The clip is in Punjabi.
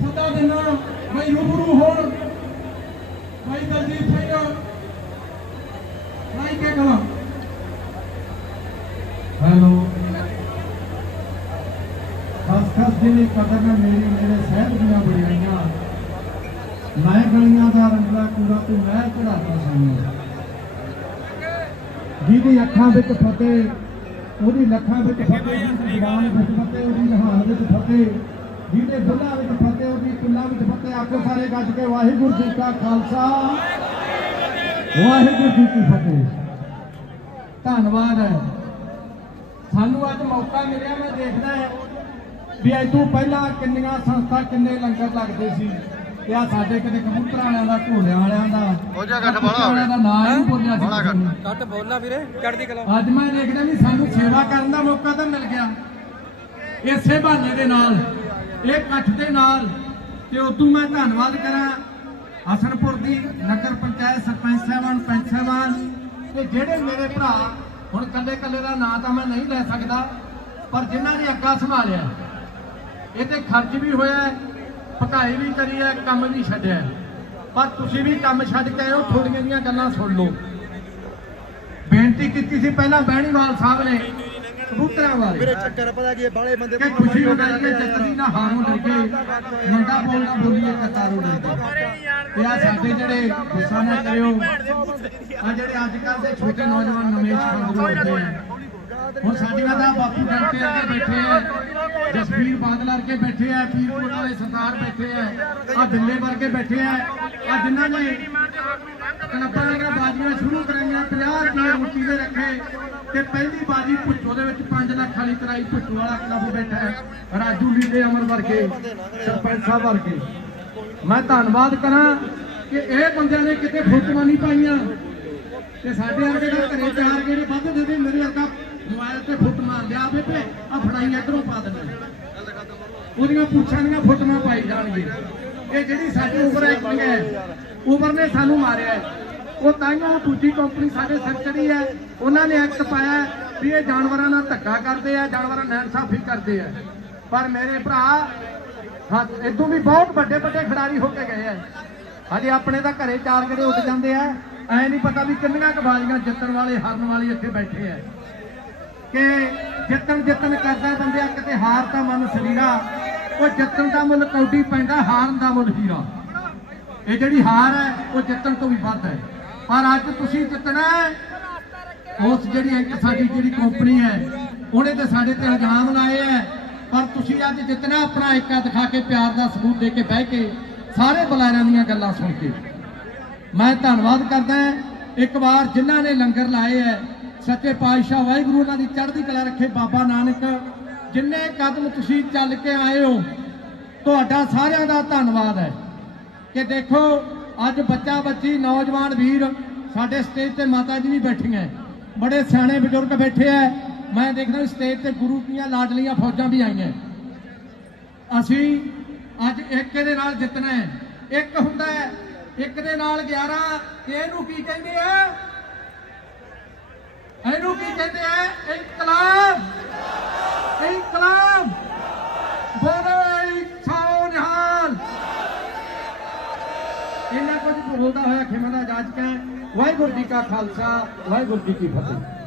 ਸੱਦਾ ਦੇਣਾ ਮੈਂ ਰੂਬਰੂ ਹੋਣ। ਭਾਈ ਦਲਜੀਤ ਸਿੰਘ। ਭਾਈ ਕੇ ਕਲਾ ਹੈਲੋ। ਖਾਸ ਖਾਸ ਜਿਹੜੀ ਕਦਰ ਹੈ ਮੇਰੀ ਮੇਰੇ ਸਹਿਬ ਦੀਆਂ ਬੜਾਈਆਂ ਮੈਂ ਗਲੀਆਂ ਦਾ ਰੰਗਲਾ ਕੂੜਾ ਤੂੰ ਮੈਂ ਚੜਾਤਾ ਸਾਨੂੰ ਜਿਹਦੀ ਅੱਖਾਂ ਵਿੱਚ ਫਤਿਹ, ਉਹਦੀ ਲੱਖਾਂ ਵਿੱਚ ਫਤਿਹ, ਜਿਹਦੀ ਜ਼ੁਬਾਨ ਵਿੱਚ ਫਤਿਹ, ਉਹਦੀ ਲਹਾਰ ਵਿੱਚ ਫਤਿਹ। ਜਿਹਦੇ ਬੁੱਲਾਂ ਵਿੱਚ ਫਤਿਹ ਉਹਦੀ ਕੁੱਲਾਂ ਵਿੱਚ ਫਤਿਹ ਆਖੋ ਸਾਰੇ ਗੱਜ ਕੇ ਵਾਹਿਗੁਰੂ ਜੀ ਕਾ ਖਾਲਸਾ। ਵਾਹਿਗੁਰੂ ਜੀ ਕੀ ਫਤਿਹ। ਧੰਨਵਾਦ ਹੈ। ਸਾਨੂੰ ਅੱਜ ਮੌਕਾ ਮਿਲਿਆ ਮੈਂ ਦੇਖਦਾ ਹੈ ਵੀ ਅੱਜ ਤੋਂ ਪਹਿਲਾਂ ਕਿੰਨੀਆਂ ਸੰਸਥਾ ਕਿੰਨੇ ਲੰਗਰ ਲੱਗਦੇ ਸੀ। ਤੇ ਆ ਸਾਡੇ ਕਿਤੇ ਕਬੂਤਰਾਂ ਵਾਲਿਆਂ ਦਾ ਢੋਲਿਆਂ ਵਾਲਿਆਂ ਦਾ ਹੋ ਜਾ ਗੱਠ ਬਾਹਲਾ ਹੋ ਗਿਆ। ਦਾ ਨਾਂ ਹੀ ਬੋਲਿਆ ਸੀ। ਕੱਟ ਬੋਲਣਾ ਵੀਰੇ ਚੜਦੀ ਕਲਾ। ਅੱਜ ਮੈਂ ਦੇਖਦਾ ਵੀ ਸਾਨੂੰ ਸੇਵਾ ਕਰਨ ਦਾ ਮੌਕਾ ਤਾਂ ਮਿਲ ਗਿਆ। ਇਸੇ ਬਹਾਨੇ ਦੇ ਨਾਲ ਇਹ ਇਕੱਠ ਦੇ ਨਾਲ ਤੇ ਉਦੋਂ ਮੈਂ ਧੰਨਵਾਦ ਕਰਾਂ ਹਸਨਪੁਰ ਦੀ ਨਗਰ ਪੰਚਾਇਤ ਸਰਪੰਚ ਸਾਹਿਬਾਨ ਪੰਚ ਸਾਹਿਬਾਨ ਤੇ ਜਿਹੜੇ ਮੇਰੇ ਭਰਾ ਹੁਣ ਕੱਲੇ ਕੱਲੇ ਦਾ ਨਾਂ ਤਾਂ ਮੈਂ ਨਹੀਂ ਲੈ ਸਕਦਾ ਪਰ ਜਿਨ੍ਹਾਂ ਨੇ ਅੱਗਾ ਸੰਭਾਲਿਆ ਇਹ ਖਰਚ ਵੀ ਹੋਇਆ ਹੈ, ਭਕਾਈ ਵੀ ਕਰੀ ਹੈ ਕੰਮ ਵੀ ਛੱਡਿਆ ਪਰ ਤੁਸੀਂ ਵੀ ਕੰਮ ਛੱਡ ਕੇ ਆਏ ਹੋ ਥੋੜੀਆਂ ਜੀਆਂ ਗੱਲਾਂ ਸੁਣ ਲਓ। ਬੇਨਤੀ ਕੀਤੀ ਸੀ ਪਹਿਲਾਂ ਬਹਿਣੀਵਾਲ ਸਾਹਿਬ ਨੇ ਕਬੂਤਰਾਂ ਵਾਲੇ। ਵੀਰੇ ਚੱਕਰ ਪਤਾ ਕੀ ਬਾਲੇ ਬੰਦੇ ਕਿ ਖੁਸ਼ੀ ਉਡਾਈਏ ਜੱਤਦੀ ਨਾ ਹਾਰੋਂ ਡਰਗੇ ਮੁੰਡਾ ਬੋਲਦਾ ਬੋਲੀਏ ਕਤਾਰੋਂ ਡਰਗੇ ਤੇ ਆ ਸਾਡੇ ਜਿਹੜੇ ਗੁੱਸਾ ਨਾ ਕਰਿਓ ਆ ਜਿਹੜੇ ਅੱਜ ਕੱਲ ਦੇ ਛੋਟੇ ਨੌਜਵਾਨ ਨਮੇਸ਼ ਬੰਦਰੂ ਉੱਠੇ ਆ। ਹੁਣ ਸਾਡੀਆਂ ਦਾ ਬਾਪੂ ਡਰਤੇ ਆ ਕੇ ਬੈਠੇ ਆ ਜਸਵੀਰ ਬਾਦਲ ਵਰਗੇ ਬੈਠੇ ਆ ਪੀਰਪੁਰ ਵਾਲੇ ਸਰਦਾਰ ਬੈਠੇ ਆ ਆ ਬਿੱਲੇ ਵਰਗੇ ਬੈਠੇ ਆ ਆ ਜਿਨ੍ਹਾਂ ਨੇ ਕਲੱਬਾਂ ਬਾਜ਼ੀਆਂ ਸ਼ੁਰੂ ਕਰਾਈਆਂ 50 ਰੁਪਏ ਰੋਟੀ ਦੇ ਰੱਖੇ ਤੇ ਪਹਿਲੀ ਬਾਜੀ ਭੁੱਚੋ ਦੇ ਵਿੱਚ 5 ਲੱਖ ਵਾਲੀ ਕਰਾਈ, ਭੁੱਚੋ ਵਾਲਾ ਕਲੱਬ ਬੈਠਾ ਹੈ, ਰਾਜੂ ਲੀਲੇ ਅਮਰ ਵਰਗੇ, ਸਰਪੰਚ ਵਰਗੇ। ਮੈਂ ਧੰਨਵਾਦ ਕਰਾਂ ਕਿ ਇਹ ਬੰਦਿਆਂ ਨੇ ਕਿਤੇ ਫੋਟੋਆਂ ਨਹੀਂ ਪਾਈਆਂ ਤੇ ਸਾਡੇ ਵਰਗੇ ਦਾ ਘਰੇ ਚਾਰ ਗੇੜੇ ਵੱਧ ਦੇ ਮੇਰੇ ਵਰਗਾ ਮੋਬਾਈਲ ਤੇ ਫੋਟੋਆਂ ਲਿਆ ਬੇਬੇ ਆ ਫੜਾਈ ਇਧਰੋਂ ਪਾ ਦੇਣਾ। ਉਹਦੀਆਂ ਪੁੱਛਾਂ ਦੀਆਂ ਫੋਟੋਆਂ ਪਾਈ ਜਾਣਗੇ ਇਹ ਜਿਹੜੀ ਸਾਡੀ ਉਮਰ ਐਕਟਿੰਗ ਹੈ ਉਬਰ ਨੇ ਸਾਨੂੰ ਮਾਰਿਆ ਹੈ। ਉਹ ਤਾਂ ਤਾਈਓ ਦੂਜੀ ਕੰਪਨੀ ਸਾਡੇ ਸਿਰ ਚੜੀ ਹੈ। ਉਹਨਾਂ ਨੇ ਐਕਟ ਪਾਇਆ ਵੀ ਇਹ ਜਾਨਵਰਾਂ ਨਾਲ ਧੱਕਾ ਕਰਦੇ ਆ, ਜਾਨਵਰਾਂ ਨਾਲ ਇਨਸਾਫੀ ਕਰਦੇ ਆ। ਪਰ ਮੇਰੇ ਭਰਾ, ਹਾਂ ਇਦੋਂ ਵੀ ਬਹੁਤ ਵੱਡੇ ਵੱਡੇ ਖਿਡਾਰੀ ਹੋ ਕੇ ਗਏ ਆ। ਹਜੇ ਆਪਣੇ ਤਾਂ ਘਰੇ ਚਾਰ ਗੜੇ ਉੱਡ ਜਾਂਦੇ ਆ। ਐ ਨਹੀਂ ਪਤਾ ਵੀ ਕਿੰਨੀਆਂ ਕਬਾਲੀਆਂ ਜਿੱਤਣ ਵਾਲੇ, ਹਾਰਨ ਵਾਲੇ ਇੱਥੇ ਬੈਠੇ ਆ। ਕਿ ਜਿੱਤਣ ਜਿੱਤਣ ਕਰਦਾ ਬੰਦਿਆ ਕਿਤੇ ਹਾਰ ਤਾਂ ਮਨ ਸਰੀਰਾ। ਉਹ ਜਿੱਤਣ ਦਾ ਮੁੱਲ ਕੌਡੀ ਪੈਂਦਾ, ਹਾਰਨ ਦਾ ਮੁੱਲ ਹੀਰਾ। ਇਹ ਜਿਹੜੀ ਹਾਰ ਹੈ, ਉਹ ਜਿੱਤਣ ਤੋਂ ਵੀ ਵੱਧ ਹੈ। ਪਰ ਅੱਜ ਤੁਸੀਂ ਜਿੱਤਣਾ ਉਸ ਜਿਹੜੀ ਇੱਕ ਸਾਡੀ ਜਿਹੜੀ ਕੰਪਨੀ ਹੈ, ਉਹਨੇ ਤੇ ਸਾਡੇ ਤੇ ਇਲਜ਼ਾਮ ਲਾਏ ਹੈ। ਪਰ ਤੁਸੀਂ ਅੱਜ ਜਿੱਤਣਾ ਆਪਣਾ ਏਕਾ ਦਿਖਾ ਕੇ ਪਿਆਰ ਦਾ ਸਬੂਤ ਦੇ ਕੇ ਬਹਿ ਕੇ ਸਾਰੇ ਬੁਲਾਰਿਆਂ ਦੀਆਂ ਗੱਲਾਂ ਸੁਣ ਕੇ। ਮੈਂ ਧੰਨਵਾਦ ਕਰਦਾ ਇੱਕ ਵਾਰ ਜਿਨ੍ਹਾਂ ਨੇ ਲੰਗਰ ਲਾਏ ਹੈ, ਸੱਚੇ ਪਾਤਸ਼ਾਹ ਵਾਹਿਗੁਰੂ ਉਹਨਾਂ ਦੀ ਚੜ੍ਹਦੀ ਕਲਾ ਰੱਖੇ ਬਾਬਾ ਨਾਨਕ, ਜਿੰਨੇ ਕਦਮ ਤੁਸੀਂ ਚੱਲ ਕੇ ਆਏ ਹੋ, ਤੁਹਾਡਾ ਸਾਰਿਆਂ ਦਾ ਧੰਨਵਾਦ ਹੈ। ਕਿ ਦੇਖੋ ਅੱਜ ਬੱਚਾ ਬੱਚੀ ਨੌਜਵਾਨ ਵੀਰ ਸਾਡੇ ਸਟੇਜ ਤੇ ਮਾਤਾ ਜੀ ਵੀ ਬੈਠੀਆਂ ਬੜੇ ਸਿਆਣੇ ਬਜ਼ੁਰਗ ਬੈਠੇ ਐ। ਮੈਂ ਦੇਖਦਾ ਸਟੇਜ ਤੇ ਗੁਰੂ ਦੀਆਂ ਲਾਡਲੀਆਂ ਫੌਜਾਂ ਵੀ ਆਈਆਂ ਅਸੀਂ ਅੱਜ ਇੱਕ ਦੇ ਨਾਲ ਜਿੱਤਣਾ ਹੈ ਇੱਕ ਹੁੰਦਾ ਹੈ ਇੱਕ ਦੇ ਨਾਲ 11 ਇਹਨੂੰ ਕੀ ਕਹਿੰਦੇ ਆ? ਇਹਨੂੰ ਕੀ ਕਹਿੰਦੇ ਆ? ਇਨਕਲਾਬ। ਇਹਨਾਂ ਕੁਝ ਬੋਲਦਾ ਹੋਇਆ ਖਿਮਾ ਦਾ ਜਾਜਕ ਹੈ। ਵਾਹਿਗੁਰੂ ਜੀ ਕਾ ਖਾਲਸਾ, ਵਾਹਿਗੁਰੂ ਜੀ ਕੀ ਫਤਿਹ।